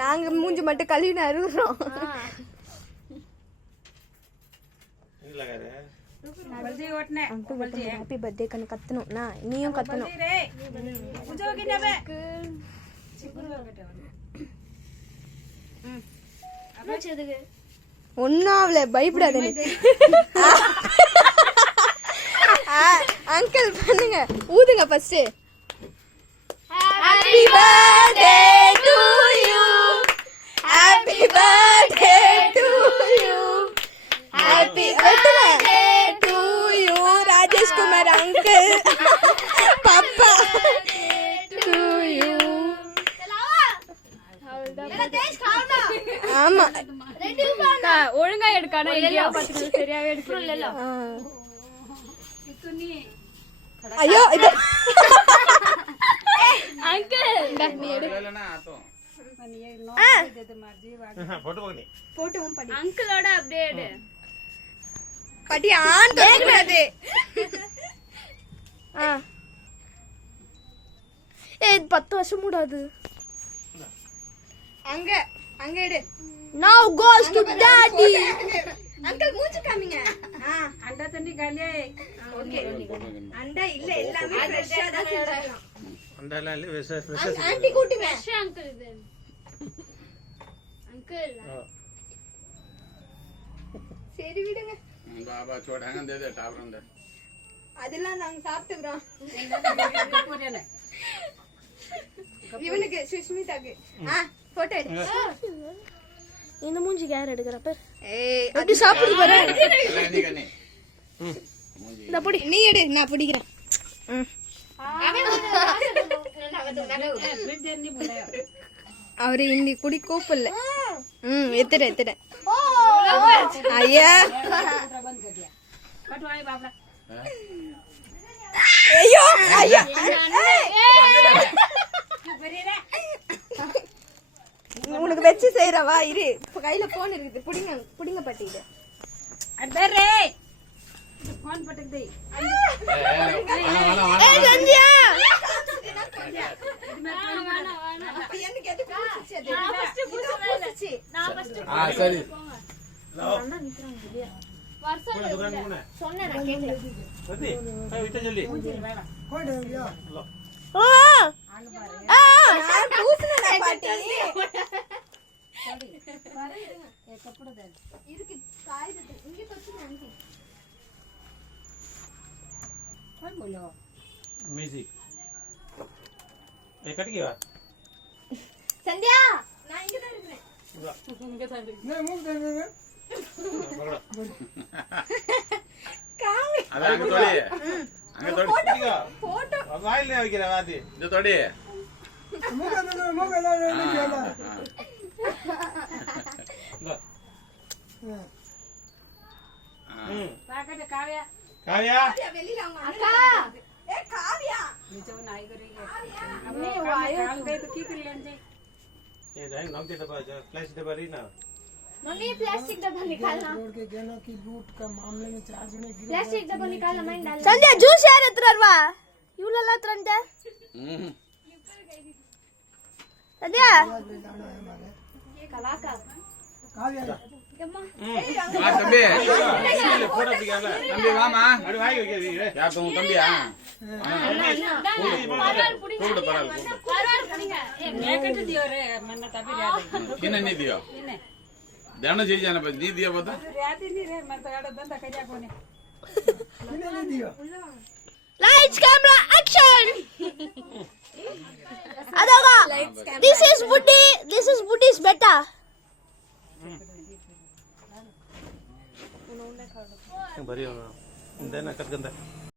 நாங்க மூஞ்சி மட்டும் கழுவின அருகிறோம். ஹாப்பி பர்த்டே கண்ணு கத்தணும். நீயும் கத்தணும். ஒன்னும் அவளை பயப்படாத. அங்கிள் பண்ணுங்க, ஊதுங்க first. Happy birthday to you. Happy birthday to you. Happy birthday to you. Rajesh Kumar uncle. Papa to you. ஆமா ஒழுங்கா எடுக்கானே இல்லையா பாத்துட்டு சரியாவே எடுக்கல. ஐயோ இது अंकल अंकलोட அப்டேட் பட்டி ஆன் தரக்கூடாது. ஏய் 10 வருஷம் மூடாது. அங்க அங்க எடு. Now goes to daddy. Uncle மூஞ்சி காமிங்க. அண்டா தண்ணி காலியே. ஓகே அண்டா இல்ல, எல்லாமே ஃப்ரெஷ்ஷா தான் செஞ்சிருக்கோம். அண்டால இல்ல ஃப்ரெஷ் ஆன்ட்டி கூட்டுங்க. ஃப்ரெஷ் அங்கிள் இது அங்கிள் சரி விடுங்க. பாபா छोड़ांगे दे दे சாப்பிடுங்க. அதெல்லாம் நாங்க சாப்பிட்டுறோம். இவனுக்கு சுஷ்மிதாக்கு போட்டோ எடு. இந்த மூஞ்சிக்கு யார் எடுக்கறப்ப? ஏய் அப்படி சாப்பிடு பாரு. நீ கண்ணே இந்த பொடி நீ எடு, நான் பிடிக்கிறேன். அவரு இன்னி குடி கூப்பிடல. எத்துட ஐயா ஐயோ ஐயா உனக்கு வச்சு செய்யறவா இரு. இப்ப கையில போன் இருக்குது, புடிங்க புடிங்க பட்டிடு. அடரே போன் பட்டது. ஏய் சந்தியா எனக்கு எது பூசிச்சு? அது நான் ஃபர்ஸ்ட் பூசிச்சு. சரி வருஷம் சொன்னேன் நான் கேக்கல. சதி விட்ட சொல்லி நான் பூசினேன் பாட்டி. இருக்கு காய்து இங்க தொச்சுங்க ஆண்டி. कोण बोलो म्यूजिक कट गया संध्या நான் இங்க தான் இருக்கேன். इनके साथ नहीं मुंह दे दे காமி அத அங்க தோடி போட்டோ வாயில வைக்கிற வாதி இது தோடி मुंह गला नहीं गला पाकट काव्या काव्या வெளியில அவங்க அக்கா. ஏ காவியா नीचे वो नाई करेगी अपने काल दे तो की कर लेंगे ये डाइंग नॉक दे डब्बा फ्लैश डब्बा रही ना मम्मी प्लास्टिक डब्बा निकालना. रोड के गहनों की लूट का मामले में 4 जने गिरफ्तार. प्लास्टिक डब्बा निकालना मैं डाल. संध्या ஜூஸ் யார் எடுத்துறவா? இவ்வளவு எடுத்துறங்க. संध्या ये कलाकार काव्या அம்மா ஆ தம்பி फोटो दिखाला தம்பி வாமா அடி வாய் வைக்கிறீங்க யார் தம்பி தம்பியா பரவாயில்லை புடிங்க. கூடு பரவாயில்ல பரவாயில்லை புடிங்க. मैं कट दियो रे मन तभी याद किने नहीं दियो इने देना चाहिए जाना पर नहीं दिया बता याद ही नहीं रे मैं तो यार धंधा करिया कोने किने नहीं दिया. Lights camera action. Adoga. This is Woody's beta. बरी हो इंदना कट गंदा